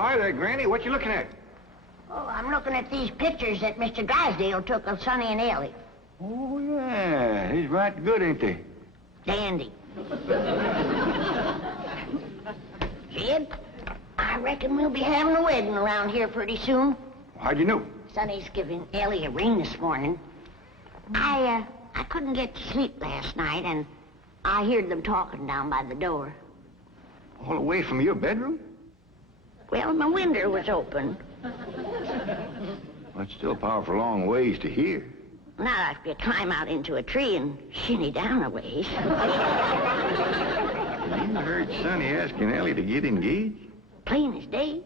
Hi there, Granny. What you looking at? Oh, I'm looking at these pictures that Mr. Drysdale took of Sonny and Elly. Oh, yeah. He's right good, ain't they? Dandy. Jed, I reckon we'll be having a wedding around here pretty soon. How'd you know? Sonny's giving Elly a ring this morning. I couldn't get to sleep last night, and I heard them talking down by the door. All the way from your bedroom? Well, my window was open. That's still a powerful long ways to hear. Not if you climb out into a tree and shinny down a ways. You heard Sonny asking Elly to get engaged? Plain as day.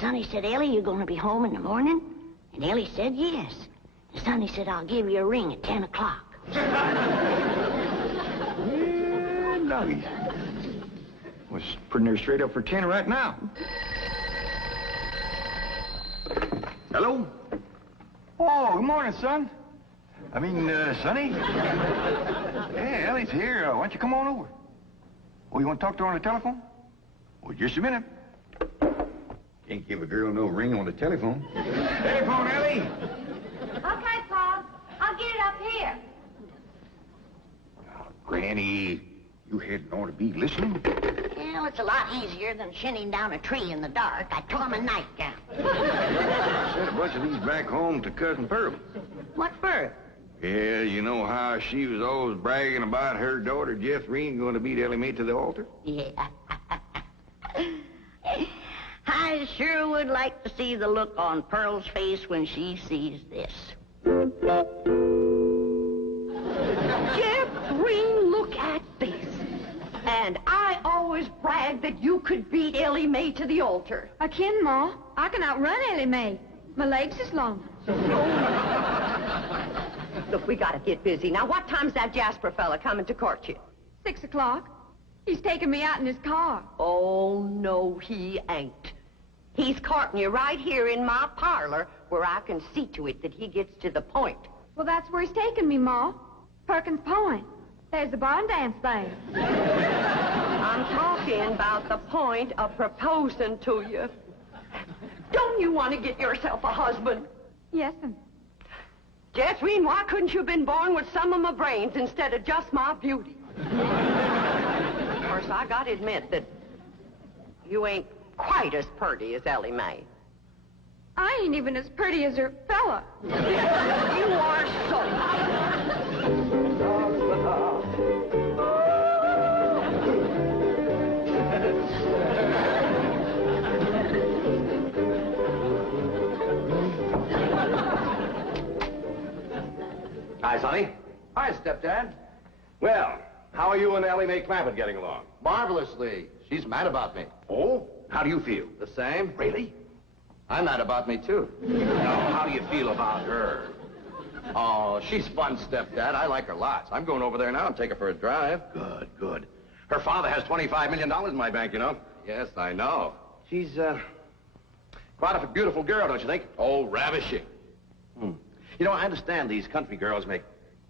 Sonny said, Elly, you gonna be home in the morning? And Elly said, yes. And Sonny said, I'll give you a ring at 10 o'clock. Yeah, doggies. Was putting her straight up for 10 right now. Hello? Oh, good morning, son. Sonny? Yeah, Ellie's here. Why don't you come on over? Oh, you want to talk to her on the telephone? Well, just a minute. Can't give a girl no ring on the telephone. Telephone, Elly! Okay, Pa. I'll get it up here. Oh, Granny, you hadn't ought to be listening. Well, it's a lot easier than shinning down a tree in the dark. I tore my nightgown. Sent a bunch of these back home to Cousin Pearl. What for? Yeah, you know how she was always bragging about her daughter, Jethro, going to beat Elly Mae to the altar? Yeah. I sure would like to see the look on Pearl's face when she sees this. Jeffrey, look at this. And I always bragged that you could beat Elly Mae to the altar. I can, Ma. I can outrun Elly Mae. My legs is long. Look, we gotta get busy. Now, what time's that Jasper fella coming to court you? 6 o'clock. He's taking me out in his car. Oh, no, he ain't. He's courting you right here in my parlor where I can see to it that he gets to the point. Well, that's where he's taking me, Ma. Perkins Point. There's the barn dance there. I'm talking about the point of proposing to you. Don't you want to get yourself a husband? Yes'm. Jessreen, why couldn't you have been born with some of my brains instead of just my beauty? Of course, I gotta admit that you ain't quite as pretty as Elly Mae. I ain't even as pretty as her fella. You are so... Hi, Sonny. Hi, Stepdad. Well, how are you and Elly Mae Clampett getting along? Marvelously. She's mad about me. Oh? How do you feel? The same? Really? I'm mad about me, too. Now, how do you feel about her? Oh, she's fun, Stepdad. I like her lots. I'm going over there now and take her for a drive. Good, good. Her father has $25 million in my bank, you know. Yes, I know. She's, quite a beautiful girl, don't you think? Oh, ravishing. You know, I understand these country girls make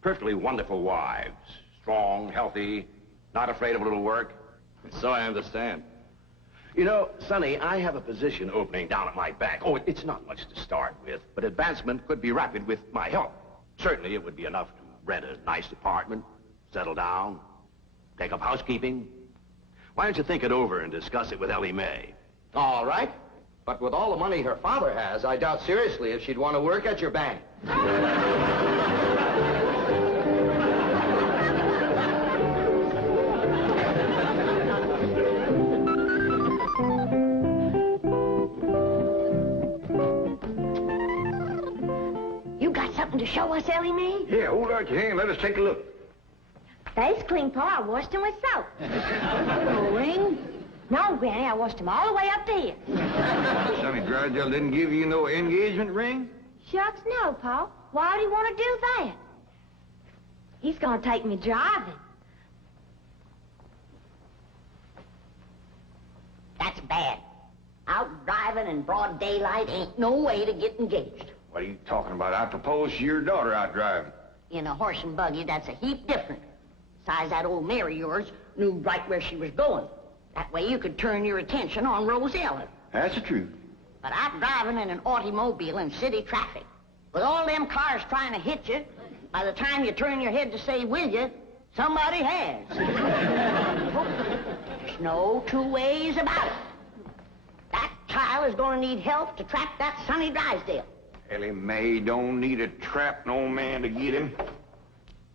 perfectly wonderful wives. Strong, healthy, not afraid of a little work. So I understand. You know, Sonny, I have a position opening down at my bank. Oh, it's not much to start with, but advancement could be rapid with my help. Certainly, it would be enough to rent a nice apartment, settle down, take up housekeeping. Why don't you think it over and discuss it with Elly Mae? All right. But with all the money her father has, I doubt seriously if she'd want to work at your bank. You got something to show us, Elly Mae? Yeah, hold out your hand. Let us take a look. That's clean, Pa. I washed him with soap. A ring? No, Granny, I washed him all the way up to here. Sonny Drysdale didn't give you no engagement ring? Shucks, no, Pa. Why'd he want to do that? He's gonna take me driving. That's bad. Out driving in broad daylight ain't no way to get engaged. What are you talking about? I proposed to your daughter out driving. In a horse and buggy, that's a heap different. Besides, that old mare of yours knew right where she was going. That way you could turn your attention on Rosella. That's the truth. But I'm driving in an automobile in city traffic. With all them cars trying to hit you, by the time you turn your head to say, will you, somebody has. There's no two ways about it. That child is going to need help to track that Sonny Drysdale. Ellie Mae don't need to trap no man to get him.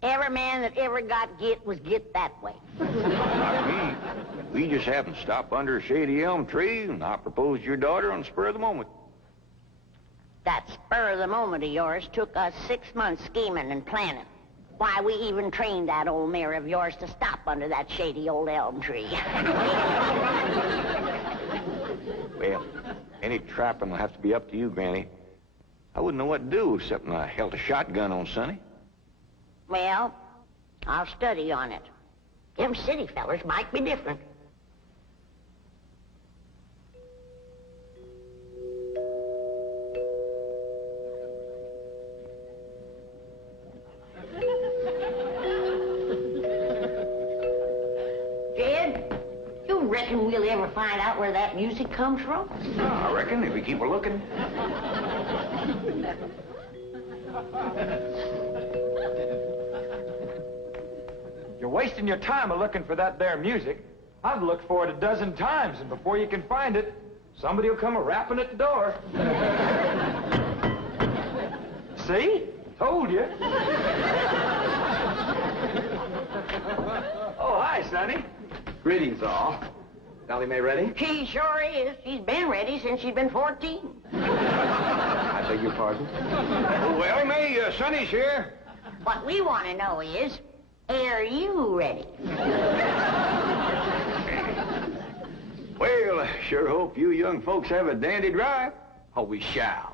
Every man that ever got get was get that way. Not me. We just happened to stop under a shady elm tree, and I proposed to your daughter on the spur of the moment. That spur of the moment of yours took us 6 months scheming and planning. Why we even trained that old mare of yours to stop under that shady old elm tree. Well, any trapping will have to be up to you, Granny. I wouldn't know what to do except I held a shotgun on Sonny. Well, I'll study on it. Them city fellers might be different. Jed, you reckon we'll ever find out where that music comes from? I reckon if we keep a looking. You're wasting your time looking for that there music. I've looked for it 12 times, and before you can find it, somebody will come rapping at the door. See? Told you. Oh, hi, Sonny. Greetings, all. Elly Mae ready? She sure is. She's been ready since she's been 14. I beg your pardon? Oh, Ellie Mae, Sonny's here. What we want to know is, are you ready? Well, I sure hope you young folks have a dandy drive. Oh, we shall.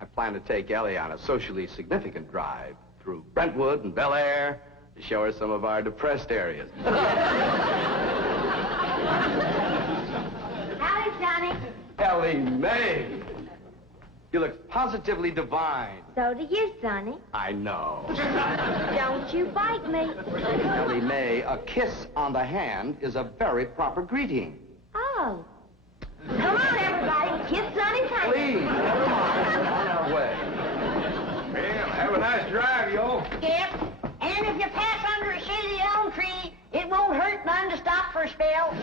I plan to take Ellie on a socially significant drive through Brentwood and Bel Air to show her some of our depressed areas. Howdy, Sonny. Elly Mae! You look positively divine. So do you, Sonny. I know. Don't you bite me. Elly Mae, a kiss on the hand is a very proper greeting. Oh. Come on, everybody. Kiss Sonny's hand. Please, never mind. On our way. Well, have a nice drive, y'all. Yep. And if you pass under a shady elm tree, it won't hurt none to stop for a spell.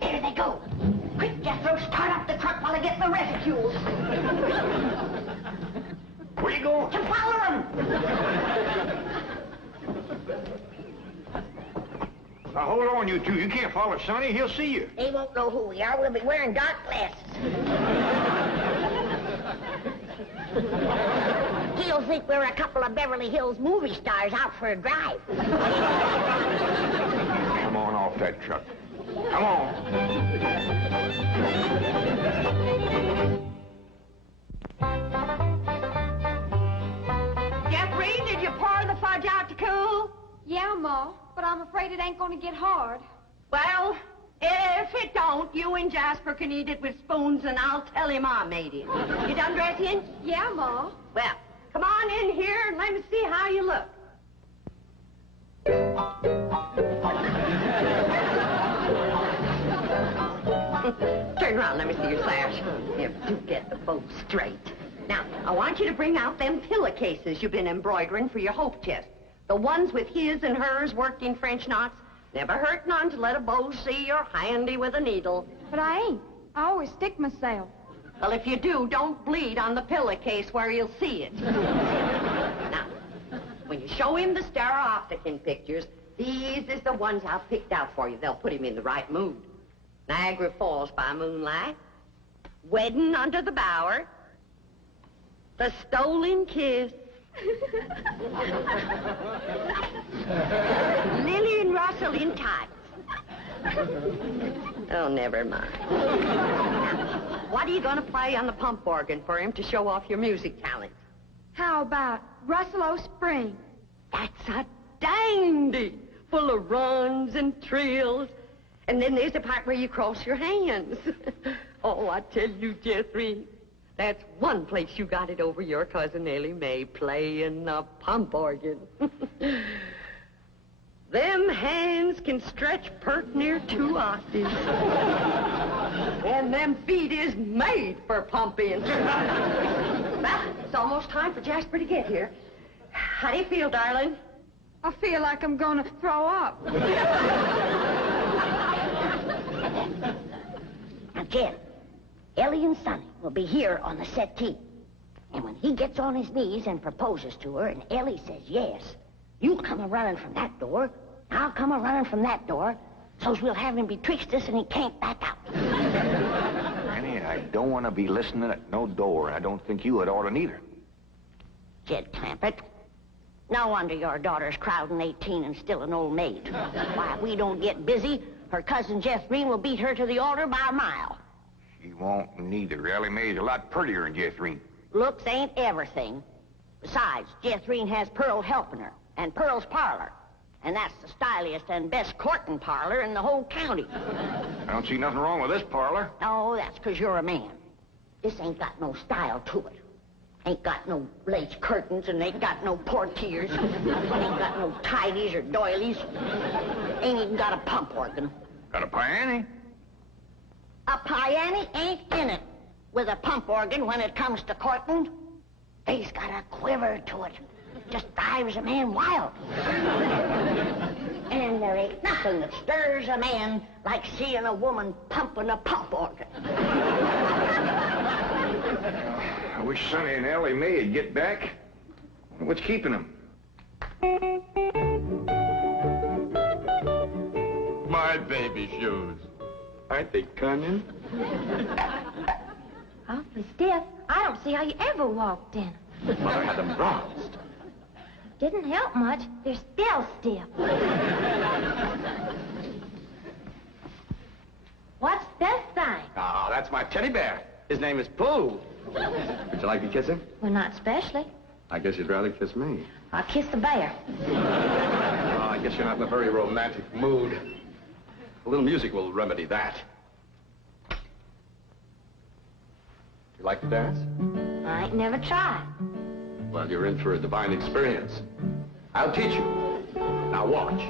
There they go. Quick, Jethro, start up the truck while I get the residue. Where you going? To follow them. Now, hold on, you two. You can't follow Sonny. He'll see you. They won't know who we are. We'll be wearing dark glasses. He'll think we're a couple of Beverly Hills movie stars out for a drive. Come on off that truck. Come on. Jeffrey, did you pour the fudge out to cool? Yeah, Ma, but I'm afraid it ain't gonna get hard. Well, if it don't, you and Jasper can eat it with spoons, and I'll tell him I made it. You done dressing? Yeah, Ma. Well, come on in here and let me see how you look. Turn around, let me see your sash. You do get the bow straight. Now, I want you to bring out them pillowcases you've been embroidering for your hope chest. The ones with his and hers worked in French knots. Never hurt none to let a beau see you're handy with a needle. But I ain't. I always stick myself. Well, if you do, don't bleed on the pillowcase where you'll see it. Now, when you show him the stereopticon pictures, these is the ones I've picked out for you. They'll put him in the right mood. Niagara Falls by moonlight, Wedding under the Bower, The Stolen Kiss, Lily and Russell in tights. Oh, never mind. What are you going to play on the pump organ for him to show off your music talent? How about Russell O. Spring? That's a dandy, full of runs and trills. And then there's the part where you cross your hands. Oh, I tell you, Jeffrey, that's one place you got it over your cousin Elly Mae, playing the pump organ. Them hands can stretch pert near 2 octaves. And them feet is made for pumping. Well, it's almost time for Jasper to get here. How do you feel, darling? I feel like I'm gonna throw up. Now, Jen, Ellie and Sonny will be here on the settee. And when he gets on his knees and proposes to her, and Ellie says yes, you'll come a-running from that door, I'll come a-running from that door, so's we'll have him betwixt us and he can't back out. Annie, I don't want to be listening at no door. I don't think you had ought to neither. Jed Clampett, no wonder your daughter's crowding 18 and still an old maid. Why, if we don't get busy, her cousin Jethrine will beat her to the altar by a mile. She won't neither. Ellie Mae's a lot prettier than Jethrine. Looks ain't everything. Besides, Jethrine has Pearl helping her, and Pearl's parlor. And that's the styliest and best courting parlor in the whole county. I don't see nothing wrong with this parlor. No, that's 'cause you're a man. This ain't got no style to it. Ain't got no lace curtains and ain't got no portiers. Ain't got no tidies or doilies. Ain't even got a pump organ. Got a piano? A piano ain't in it with a pump organ when it comes to courting. They's got a quiver to it. Just drives a man wild. And there ain't nothing that stirs a man like seeing a woman pumping a pump organ. I wish Sonny and Ellie Mae would get back. What's keeping them? My baby shoes. Aren't they cunning? Awfully stiff. I don't see how you ever walked in. Mother had them bronzed. Didn't help much. They're still stiff. What's this thing? Oh, that's my teddy bear. His name is Pooh. Would you like to kiss him? Well, not especially. I guess you'd rather kiss me. I'll kiss the bear. Oh, I guess you're not in a very romantic mood. A little music will remedy that. You like to dance? I ain't never tried. Well, you're in for a divine experience. I'll teach you. Now watch.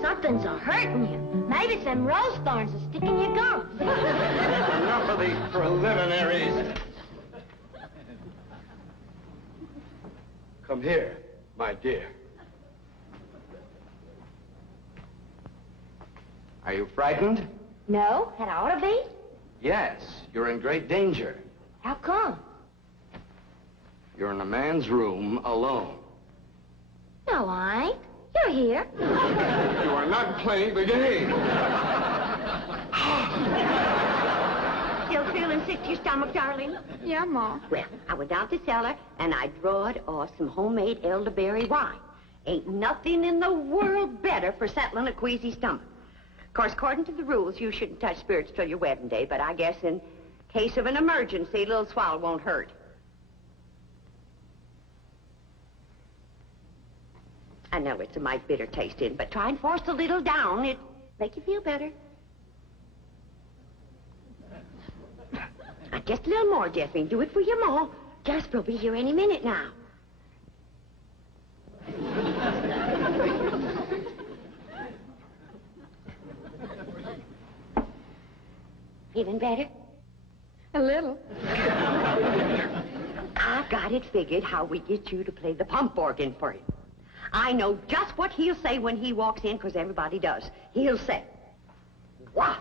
Something's a-hurting you. Maybe some rose thorns are sticking your gums. Enough of the preliminaries. Come here, my dear. Are you frightened? No, that ought to be. Yes, you're in great danger. How come? You're in a man's room alone. No, I ain't. You're here. You are not playing the game. Still feeling sick to your stomach, darling? Yeah, Ma. Well, I went down to the cellar and I drawed off some homemade elderberry wine. Ain't nothing in the world better for settling a queasy stomach. Of course, according to the rules, you shouldn't touch spirits till your wedding day, but I guess in case of an emergency, a little swallow won't hurt. I know it's a mite bitter tasting, but try and force a little down. It'll make you feel better. Now, just a little more, Jeffrey. Do it for your ma. Jasper will be here any minute now. Feeling better? A little. I've got it figured how we get you to play the pump organ for him. I know just what he'll say when he walks in, because everybody does. He'll say, "Wow,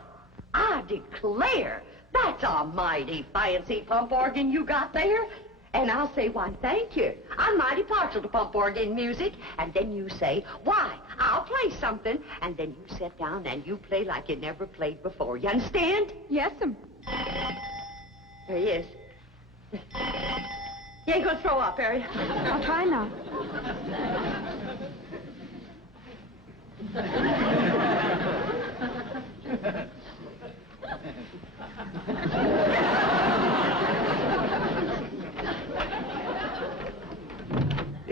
I declare, that's a mighty fancy pump organ you got there." And I'll say, "Why, thank you. I'm mighty partial to pump organ music." And then you say, "Why, I'll play something." And then you sit down and you play like you never played before. You understand? Yes'm. There he is. You ain't gonna throw up, are you? I'll try now.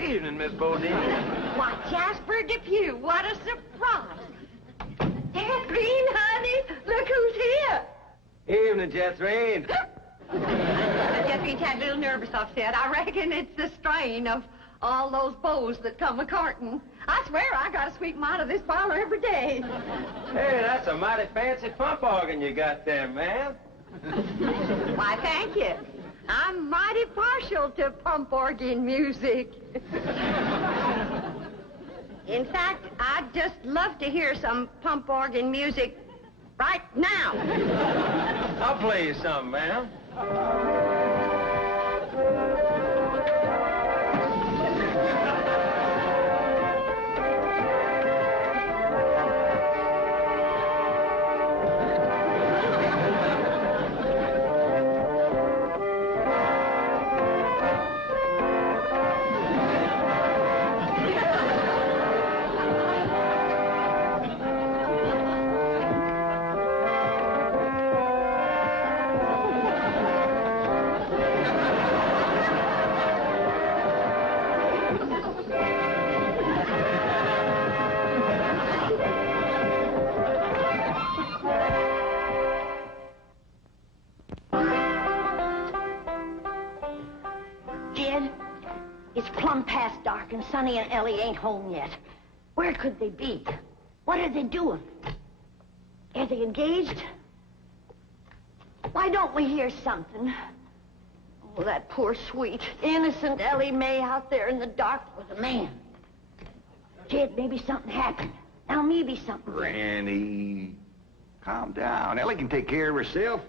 evening, Miss Bodine. Why, Jasper Depew, what a surprise. Jethro, honey, look who's here. Evening, Jethro. Jethro's had a little nervous upset. I reckon it's the strain of all those beaux that come a-courting. I swear I gotta sweep 'em out of this parlor every day. Hey, that's a mighty fancy pump organ you got there, ma'am. Why, thank you. I'm mighty partial to pump organ music. In fact, I'd just love to hear some pump organ music right now. I'll play you something, ma'am. Jed, it's plumb past dark and Sonny and Elly ain't home yet. Where could they be? What are they doing? Are they engaged? Why don't we hear something? Oh, that poor, sweet, innocent Elly May out there in the dark with a man. Jed, maybe something happened. Now maybe something did. Granny, calm down. Elly can take care of herself.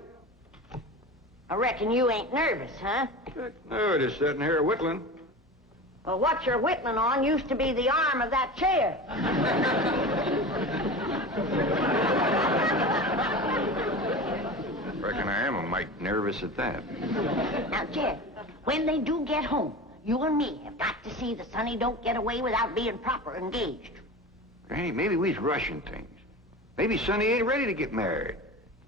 I reckon you ain't nervous, huh? No, just sitting here whittling. Well, what you're whittling on used to be the arm of that chair. Reckon I am a mite nervous at that. Now, Jed, when they do get home, you and me have got to see that Sonny don't get away without being proper engaged. Granny, maybe we's rushing things. Maybe Sonny ain't ready to get married.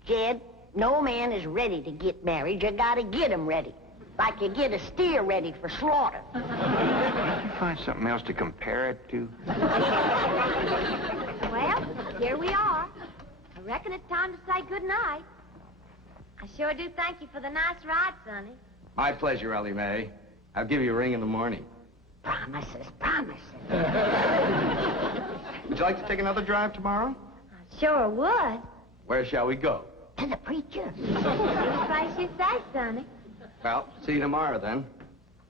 Jed, no man is ready to get married. You gotta get him ready. Like you get a steer ready for slaughter. Can't you find something else to compare it to? Well, here we are. I reckon it's time to say goodnight. I sure do thank you for the nice ride, Sonny. My pleasure, Elly May. I'll give you a ring in the morning. Promises, promises. Would you like to take another drive tomorrow? I sure would. Where shall we go? To the preacher. Any place you say, Sonny. Well, see you tomorrow, then.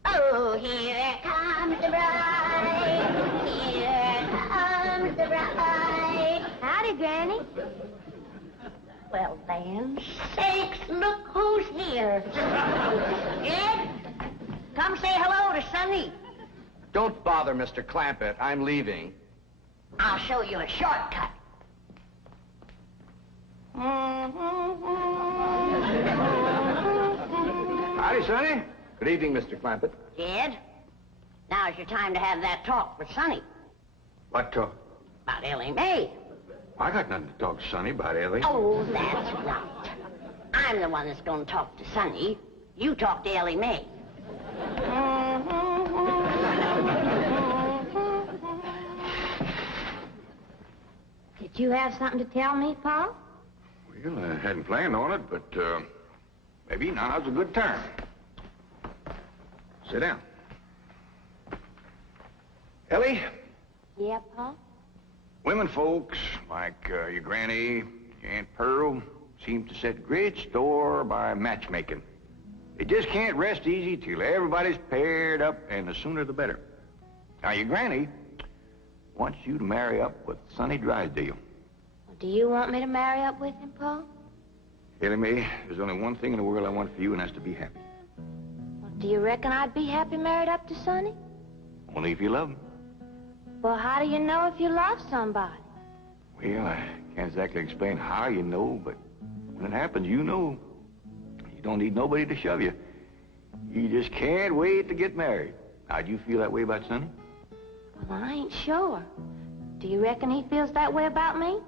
Oh, here comes the bride. Here comes the bride. Howdy, Granny. Well, then, sakes, look who's here. Jed, come say hello to Sonny. Don't bother, Mr. Clampett. I'm leaving. I'll show you a shortcut. Howdy, Sonny. Good evening, Mr. Clampett. Jed, now's your time to have that talk with Sonny What talk? about Elly May. I got nothing to talk to Sonny about, Elly. Oh, that's right. I'm the one that's going to talk to Sonny. You talk to Elly May. Did you have something to tell me, Paul? Well, I hadn't planned on it, but maybe now's a good time. Sit down. Elly, Yeah, Paul? women folks like your granny, your Aunt Pearl, seem to set great store by matchmaking. They just can't rest easy till everybody's paired up, and the sooner the better. Now, your granny wants you to marry up with Sonny Drysdale. Well, do you want me to marry up with him, Paul? Elly May, there's only one thing in the world I want for you, and that's to be happy. Well, do you reckon I'd be happy married up to Sonny? Only if you love him. Well, how do you know if you love somebody? Well, I can't exactly explain how you know, but when it happens, you know. You don't need nobody to shove you. You just can't wait to get married. Now, do you feel that way about Sonny? Well, I ain't sure. Do you reckon he feels that way about me?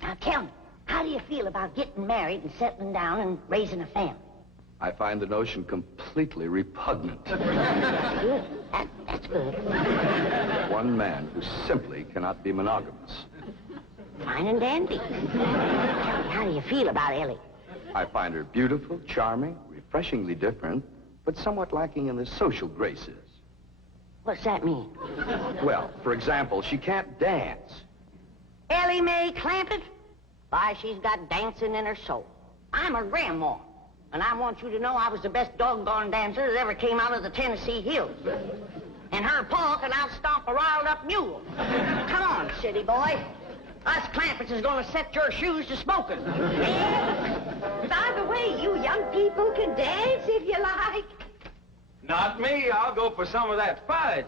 Now, tell me, how do you feel about getting married and settling down and raising a family? I find the notion completely repugnant. Good. That's good. One man who simply cannot be monogamous. Fine and dandy. Tell me, how do you feel about Ellie? I find her beautiful, charming, refreshingly different, but somewhat lacking in the social graces. What's that mean? Well, for example, she can't dance. Ellie Mae Clampett? Why, she's got dancing in her soul. I'm her grandma, and I want you to know I was the best doggone dancer that ever came out of the Tennessee hills. And her pa can outstomp a riled-up mule. Come on, city boy. Us Clampetts is gonna set your shoes to smoking. By the way, you young people can dance if you like. Not me. I'll go for some of that fudge.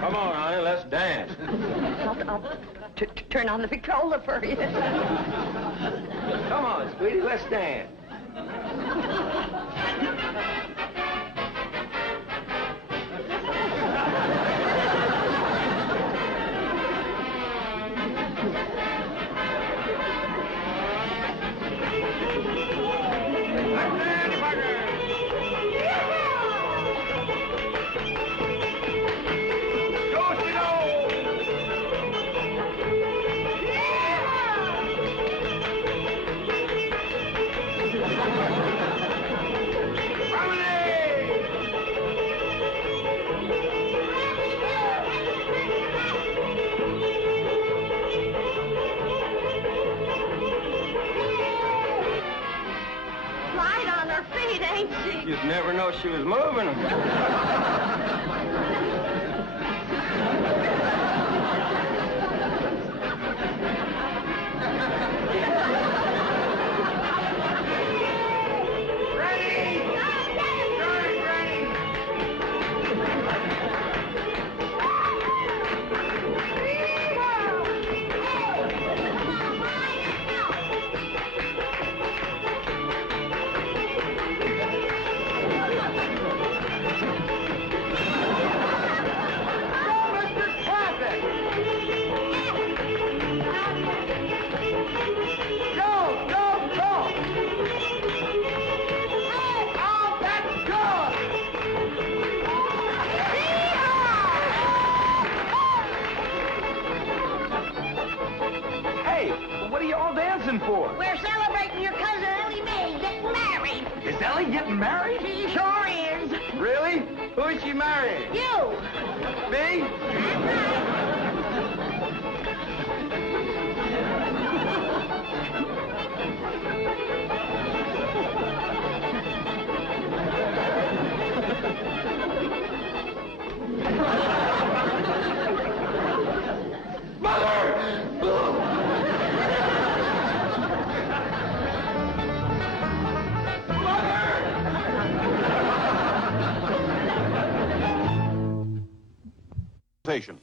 Come on, honey, let's dance. I'll turn on the Victrola for you. Come on, sweetie, let's dance. Light on her feet, ain't she? You'd never know she was moving. Hey, what are you all dancing for? We're celebrating your cousin Ellie Mae getting married. Is Ellie getting married? She sure is. Really? Who is she marrying? You. Me? Station.